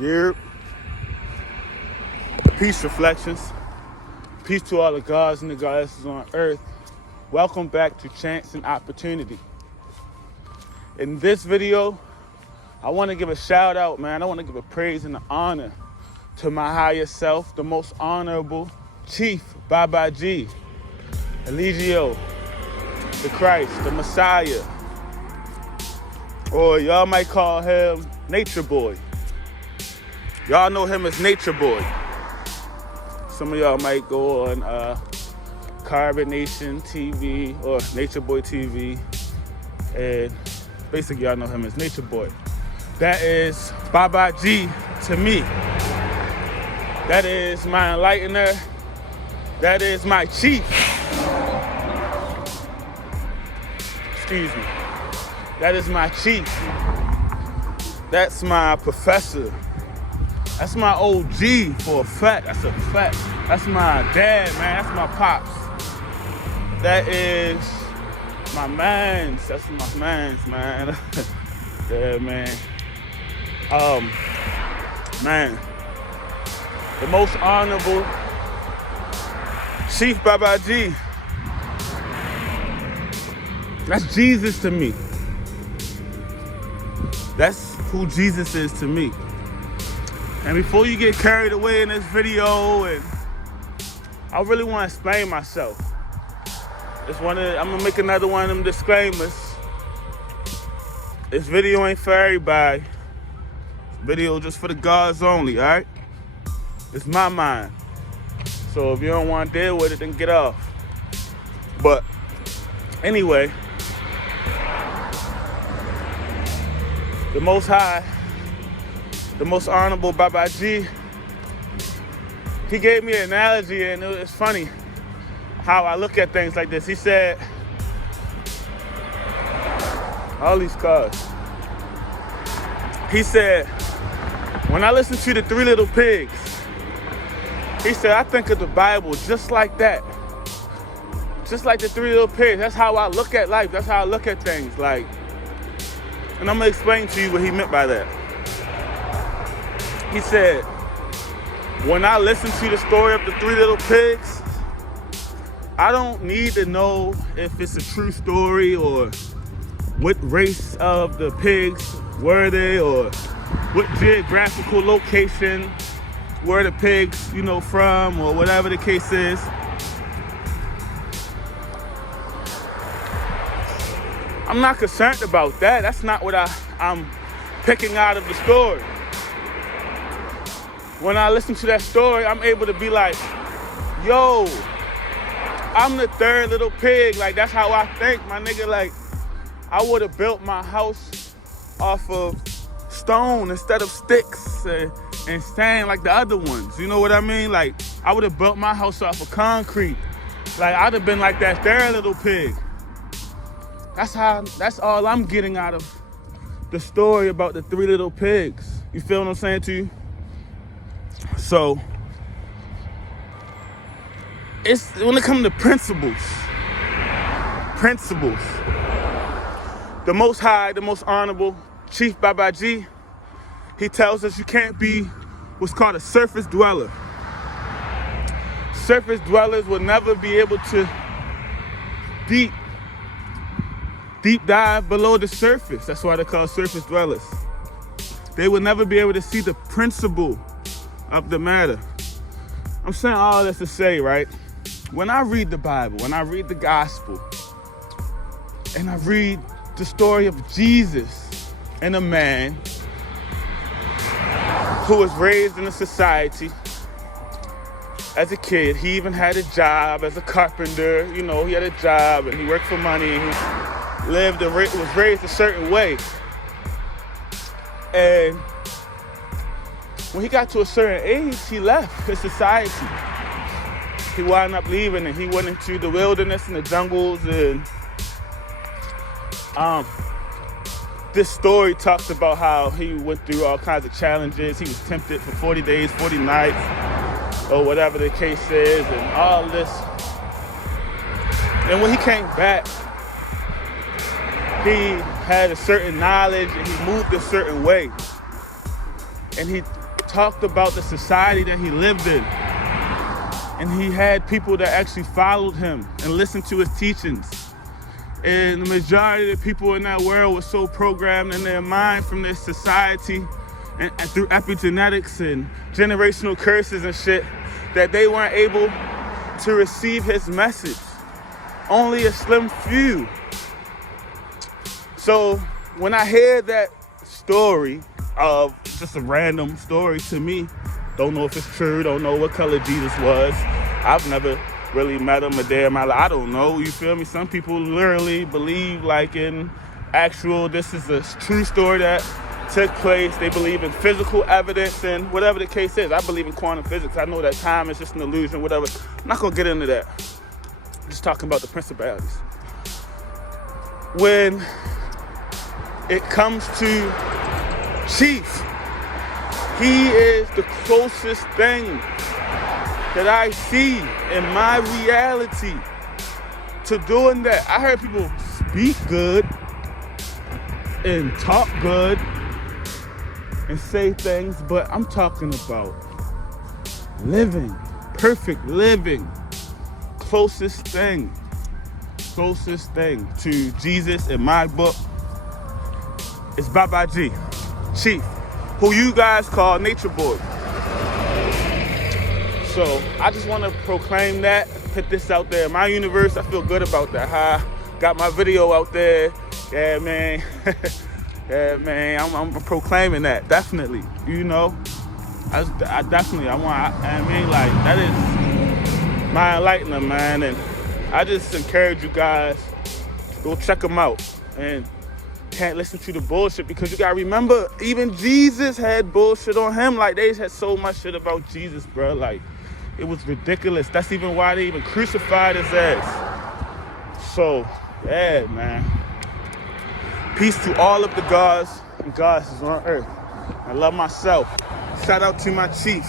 Yeah. Peace reflections. Peace to all the gods and the goddesses on earth. Welcome back to Chance and Opportunity. In this video, I want to give a shout out, man. I want to give a praise and an honor to my higher self, the most honorable Chief Babaji, Eligio, the Christ, the Messiah, or y'all might call him Nature Boy. Y'all know him as Nature Boy. Some of y'all might go on Carbon Nation TV or Nature Boy TV, and basically y'all know him as Nature Boy. That is Babaji to me. That is my enlightener. That is my chief. Excuse me. That is my chief. That's my professor. That's my OG for a fact. That's a fact. That's my dad, man. That's my pops. That is my mans. That's my mans, man. Yeah, man. Man. The most honorable Chief Babaji. That's Jesus to me. That's who Jesus is to me. And before you get carried away in this video, and I really want to explain myself. I'm gonna make another one of them disclaimers. This video ain't for everybody. Video just for the gods only, all right? It's my mind. So if you don't want to deal with it, then get off. But anyway, the Most High, the most honorable Babaji, he gave me an analogy, and it's funny how I look at things like this. He said, all these cars. He said, when I listen to the Three Little Pigs, he said, I think of the Bible just like that. Just like the Three Little Pigs. That's how I look at life. That's how I look at things. Like, and I'm gonna explain to you what he meant by that. He said, when I listen to the story of the Three Little Pigs, I don't need to know if it's a true story or what race of the pigs were they, or what geographical location were the pigs, from, or whatever the case is. I'm not concerned about that. That's not what I'm picking out of the story. When I listen to that story, I'm able to be like, yo, I'm the third little pig. Like, that's how I think, my nigga. Like, I would have built my house off of stone instead of sticks and sand like the other ones. You know what I mean? Like, I would have built my house off of concrete. Like, I'd have been like that third little pig. That's all I'm getting out of the story about the Three Little Pigs. You feel what I'm saying to you? So, it's when it comes to principles, the Most High, the most honorable Chief Babaji, he tells us you can't be what's called a surface dweller. Surface dwellers will never be able to deep dive below the surface. That's why they're called surface dwellers. They will never be able to see the principle of the matter. I'm saying all this to say, right? When I read the Bible, when I read the gospel, and I read the story of Jesus and a man who was raised in a society as a kid. He even had a job as a carpenter. He had a job and he worked for money and he lived and was raised a certain way. And when he got to a certain age, he left his society. He wound up leaving and he went into the wilderness and the jungles, and this story talks about how he went through all kinds of challenges. He was tempted for 40 days, 40 nights, or whatever the case is, and all this. And when he came back, he had a certain knowledge and he moved a certain way. And talked about the society that he lived in. And he had people that actually followed him and listened to his teachings. And the majority of the people in that world were so programmed in their mind from their society and through epigenetics and generational curses and shit that they weren't able to receive his message. Only a slim few. So when I hear that story of just a random story to me, don't know if it's true, don't know what color Jesus was. I've never really met him a day in my life. I don't know, you feel me? Some people literally believe like in actual, this is a true story that took place. They believe in physical evidence and whatever the case is. I believe in quantum physics. I know that time is just an illusion, whatever. I'm not gonna get into that. I'm just talking about the principalities. When it comes to Chief, he is the closest thing that I see in my reality to doing that. I heard people speak good and talk good and say things, but I'm talking about living, perfect living. Closest thing to Jesus in my book is Babaji, Chief, who you guys call Nature Boy. So I just want to proclaim that, put this out there in my universe. I feel good about that. Got my video out there. Yeah, man. Yeah, man. I'm proclaiming that, definitely. You know, I definitely, like, that is my enlightener, man. And I just encourage you guys, go check them out. And can't listen to the bullshit, because you gotta remember, even Jesus had bullshit on him. Like, they had so much shit about Jesus, bro. Like, it was ridiculous. That's even why they even crucified his ass. So, yeah, man. Peace to all of the gods and goddesses on earth. I love myself. Shout out to my chief.